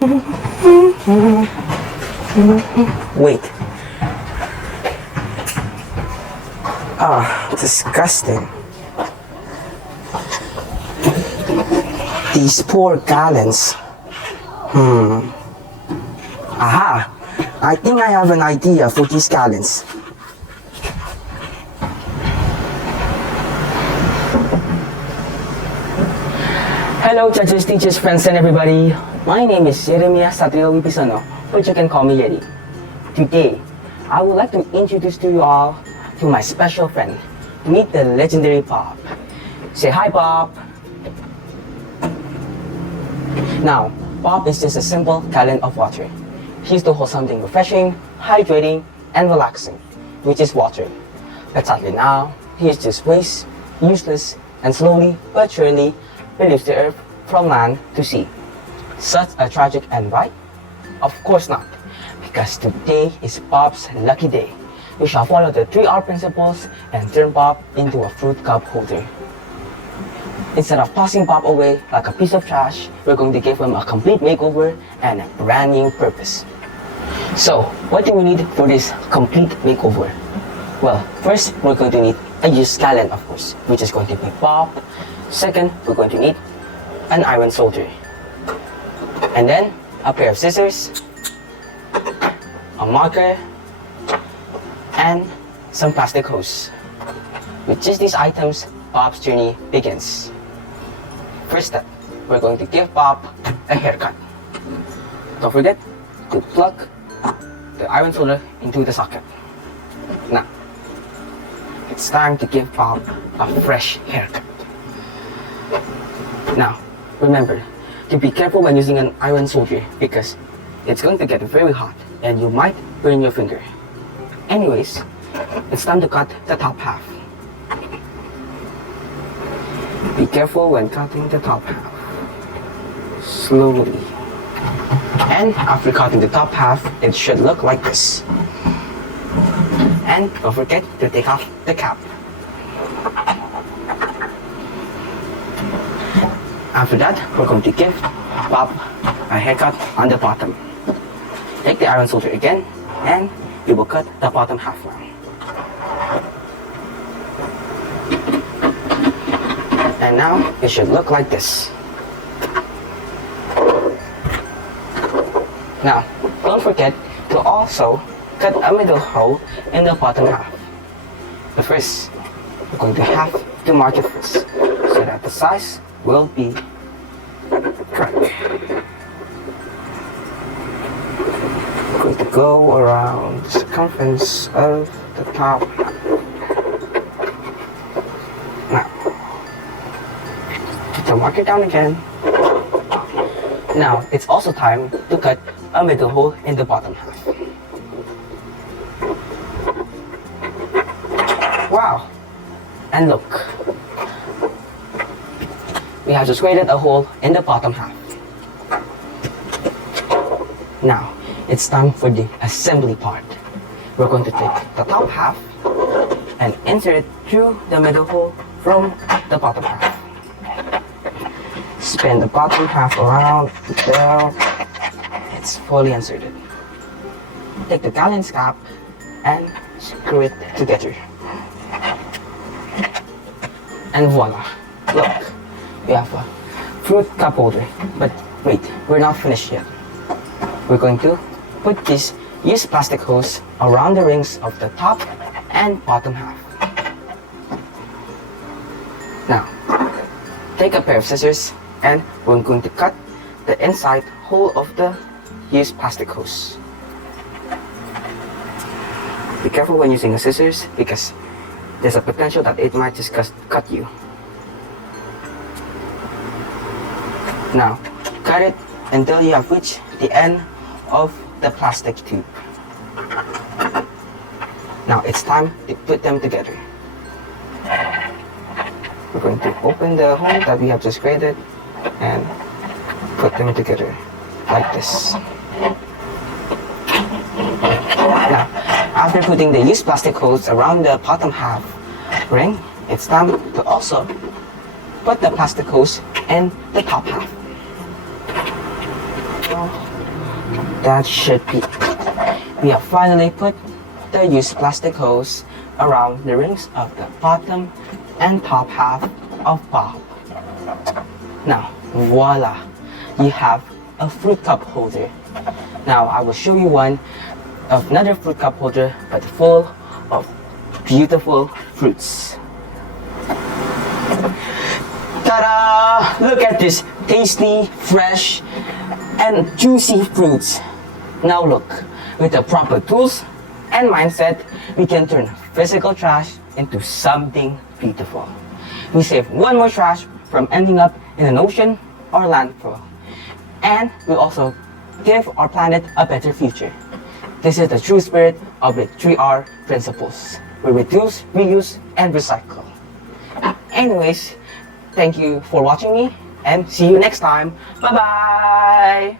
Wait. Ah, disgusting. These poor gallons. Aha! I think I have an idea for these gallons. Hello, judges, teachers, friends, and everybody. My name is Yeremia Satrio, but you can call me Yeti. Today, I would like to introduce to you all to my special friend. Meet the legendary Bob. Say hi, Bob. Now, Bob is just a simple gallon of water. He used to hold something refreshing, hydrating, and relaxing, which is water. But sadly now, he is just waste, useless, and slowly but surely relieves the earth from land to sea. Such a tragic end, right? Of course not, because today is Bob's lucky day. We shall follow the 3R principles and turn Bob into a fruit cup holder. Instead of tossing Bob away like a piece of trash, we're going to give him a complete makeover and a brand new purpose. So, what do we need for this complete makeover? Well, first, we're going to need a used gallon, of course, which is going to be Bob. Second, we're going to need an iron solder. And then, a pair of scissors, a marker, and some plastic hose. With just these items, Bob's journey begins. First step, we're going to give Bob a haircut. Don't forget to plug the iron solder into the socket. Now, it's time to give Bob a fresh haircut. Now, remember to be careful when using an iron solder because it's going to get very hot and you might burn your finger. Anyways, it's time to cut the top half. Be careful when cutting the top half. Slowly. And after cutting the top half, it should look like this. And don't forget to take off the cap. After that, we're going to give Bob a haircut on the bottom. Take the iron solder again, and we will cut the bottom half round. And now, it should look like this. Now, don't forget to also cut a middle hole in the bottom half. But first, we're going to have to mark it first, so that the size will be correct. We're going to go around the circumference of the top. Now, put the marker down again. Now, it's also time to cut a middle hole in the bottom half. Wow! And look, we have just created a hole in the bottom half. Now, it's time for the assembly part. We're going to take the top half and insert it through the middle hole from the bottom half. Spin the bottom half around until it's fully inserted. Take the gallon's cap and screw it together. And voila! Look, we have a fruit cup holder. But wait, we're not finished yet. We're going to put this used plastic hose around the rings of the top and bottom half. Now, take a pair of scissors and we're going to cut the inside hole of the used plastic hose. Be careful when using the scissors because there's a potential that it might just cut you. Now, cut it until you have reached the end of the plastic tube. Now it's time to put them together. We're going to open the hole that we have just created and put them together like this. Now, after putting the used plastic hose around the bottom half ring, it's time to also put the plastic hose in the top half. That should be. We have finally put the used plastic hose around the rings of the bottom and top half of Bob. Now, voila! You have a fruit cup holder. Now I will show you another fruit cup holder, but full of beautiful fruits. Ta-da! Look at this tasty, fresh, and juicy fruits. Now look, with the proper tools and mindset, we can turn physical trash into something beautiful. We save one more trash from ending up in an ocean or landfill. And we also give our planet a better future. This is the true spirit of the 3R principles. We reduce, reuse, and recycle. Anyways, thank you for watching me and see you next time. Bye-bye!